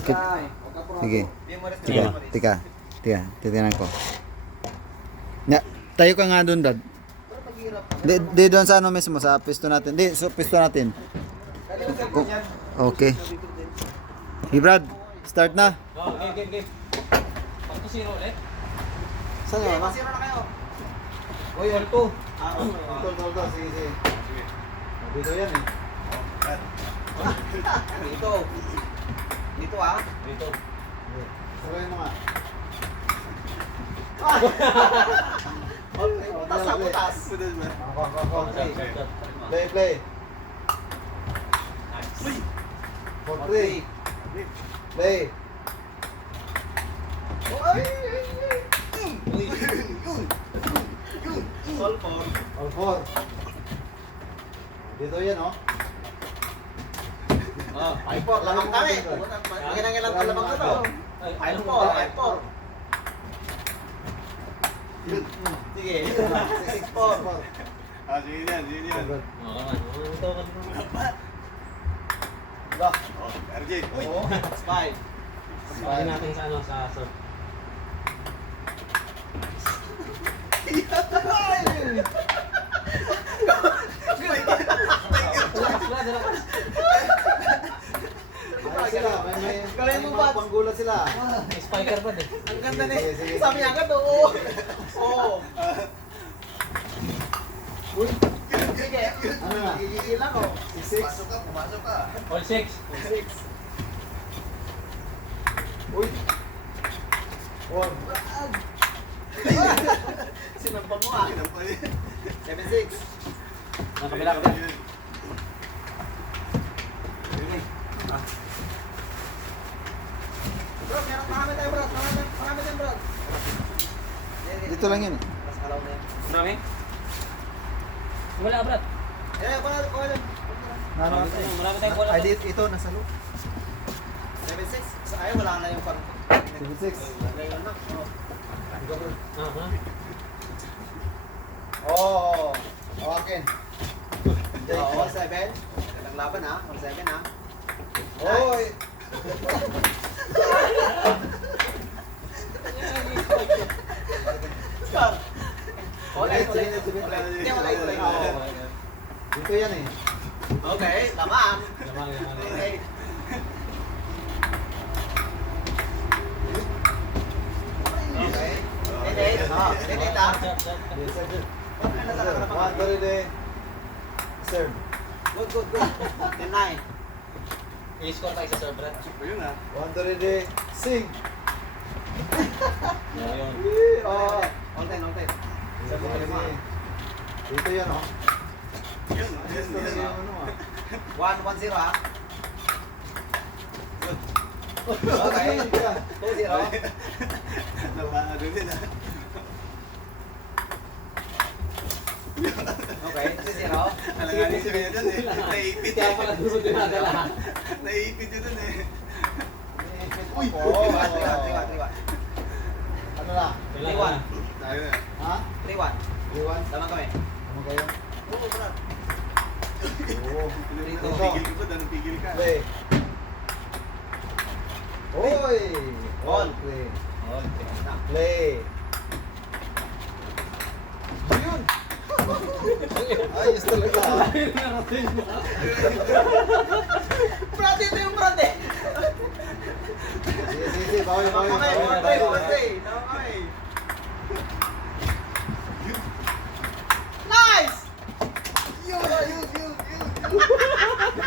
Okay. Sige. Titignan ko. Tayo ka nga doon, Dad. Di doon sa ano mismo, sa pisto natin. Di, so pisto natin. Okay. Hey, Brad, start na. Okay. Pag 2-0 ulit. Saan nga ba? Masira na kayo. Oy, Alto. Tol. Sige. Dito yan eh. Dito. Dito ah. Dito. Sabayin mo nga. Butas na butas. Play. 4-3. Play. All four. Dito yan oh. Ay po, lamang kami. Ilang lamang na to. Ay po. Sige. 6-4. Sige yan. RJ. Oo. 5. Sabihin natin sa ano, sa surf. May panggulat sila. May spiker pa din. Ang ganda na eh. Sabi niya agad oo. Oo. Sige. Ano na? Ilang oh. 6. Pumasok ka. All 6. 6. Uy. 1. Sinampang mo ah. 7-6. Nakabila. Bro, marami tayo bro. Marami tayo bro. Dito lang yun. Mas alaw na yan. Marami? Wala, Brad. Kuha lang. Marami tayong bola. Ay, ito, nasa loob. 7-6. Ayaw, wala na yung parang. 7-6. Ngayon na. Aha. Oh. Awakin. All 7. Magandang laban ha. All 7 ha. Oy. Scar. Ulit. Dito yan eh. Okay, laman. Lamang. Okay. Okay. Edit. Edit ha. One, two, serve. Good. 10-9. I-score tayo sa surf, Brad. Yun ah. One, two, sing. Ayun. Oh. All 10. Dito yan oh. Yan. Dito lang yung ano ah. 1-1-0 ha. Okay. 2-0. Napano din ah. Okay. 3-0. Alanganin siya dyan eh. Naipit Kaya pala gusto dinadala. Naipit yun dun eh. Uy. Triwa. Ano na? Kailangan. Tayo na. Ha? 3-1. 3-1. Laman kami. Ano kayo? Oo, Brad. Oo. Pigil ko ba? Pigil ka. Play. Oy. All. Play. All. Play. Yun. Ayos talaga. Brad, ito yung Brad eh. Sige. Bawi. Laman kami. Nice! Yun.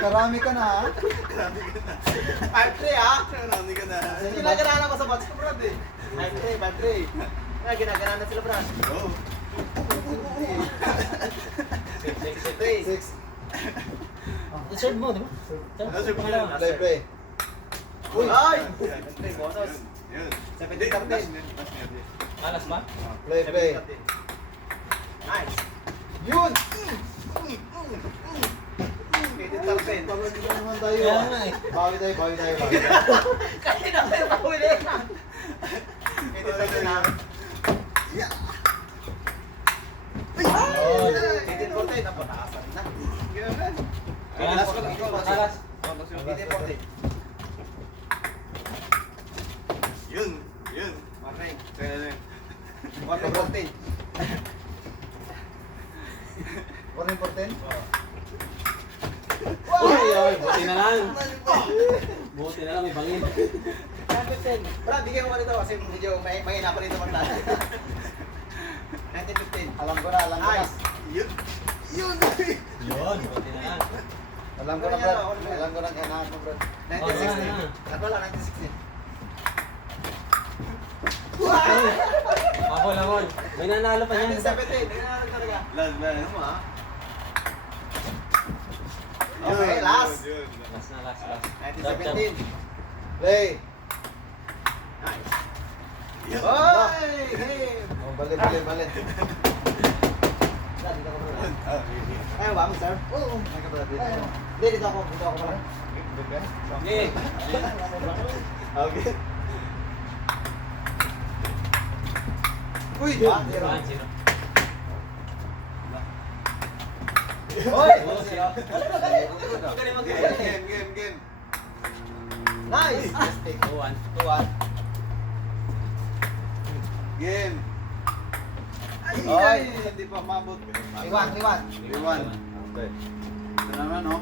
Karami ka na ha. 5-3 ha. Marami ka na. Ginagana ko sa box ko, Brad eh. 5-3. Ginagana na sila, Brad. Oo. 6. 6. I-serve mo, di ba? Serve mo. Pangalawa. Play. Uy. Ay! 3 bonus. Yun. 17-13. Alas ba? Play. Nice. Yun. 18-13. Pagod na naman tayo. Kaya nga eh. Bawi tayo. Kasi na kayo mahuli na. 18-13 ha. Oh. 18-14. Napataasan na. Alas. Alas. 18-14. 14. 14? Uy, buti na lang. Buti na lang, may bangin. 1915. Brad, bigyan mo ka nito kasi medyo mahina ako dito magtala. 1915. Alam ko na. Nice. Yun. Yun, buti na lang. Alam ko na, Brad. Alam ko na kailangan mo, Brad. 1916. Ako lang, 1916. Ako. May nanalo pa niyan. 1917. Nangyari talaga. Last, last. Ano mo ha? Okay, last. Yun. Last na, last. 1917. Play! Nice. Yun. Oy! Game! Oh, balit. Brad, dito ako muna. Ah, okay. Ayaw ba mo, sir? Oo. Ay, ka, Brad. Dito. Hindi, dito ako pala. Okay. Okay. Uy! Ah, zero. 1-0. Hoy! Game. Nice! 2-1. 2-1. Game. Oy. Hindi pa mabot. 3-1. Iwan. Okay. Ito naman, no?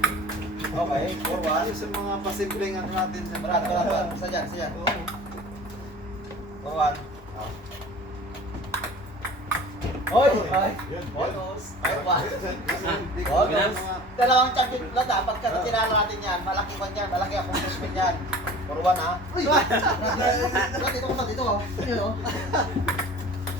Okay, 4-1. Sa mga pasimpleng ano natin sa Brad. Sa dyan. 4-1. Hoy! Almost. 5-1. Almost. Dalawang champion blood ha. Pagka tinalo natin yan, malaki pa yan, malaki accomplishment yan. 4-1 ha. Uy! Dito ko. Dito ko.